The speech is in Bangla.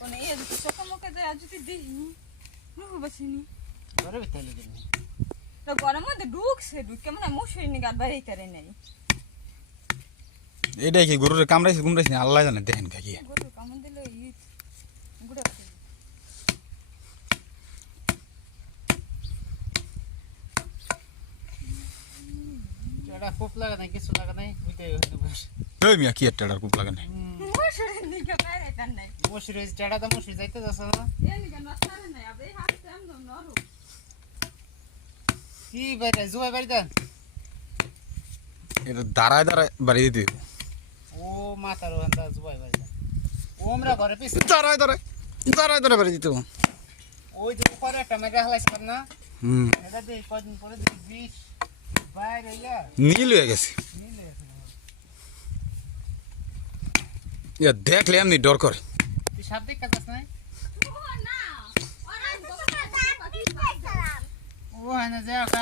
মানে এই যে চকমকে যায় আজ তুই দেখিনি নুহু বসিনি ঘরে ভিতরে লেগে নেই তো গরম মধ্যে ঢুকছে ঢুকে মানে মশুরি নি গাত বাইরে তারে নেই এটাই কি গরুরে কামড়াইছে কুমড়াইছে আল্লাহ জানে দেখেন কি গরু কামড় দিলে গুড়া এটা খুব লাগা নাই কিছু লাগা নাই বুঝতে বস ওই মিয়া কি একটা কুপ লাগে না মশুরি নি কে বাইরে তার নাই মশুরি টেড়া দা মশুরি যাইতে যাস না এই নি গান নসারে নাই আবে হাতে আম নরু কি বাইরে জুয়াই বাড়িতে এটা দাঁড়ায় দাঁড়ায় বাড়ি দিতে ও মাতার ওখানটা জুয়াই বাড়িতে ও আমরা ঘরে পিছ দাঁড়ায় দাঁড়ায় দাঁড়ায় দাঁড়ায় বাড়ি দিতে ওই যে উপরে একটা মেরে হালাইছিলাম না হুম এটা দিয়ে কদিন পরে দেখি বিষ বাইরে ইয়া নীল হয়ে গেছে নিলে ইয়া দেখলে এমনি ডর করে তুই সাপ দেখ কাজ নাই ও না ওরা ও হ্যাঁ যা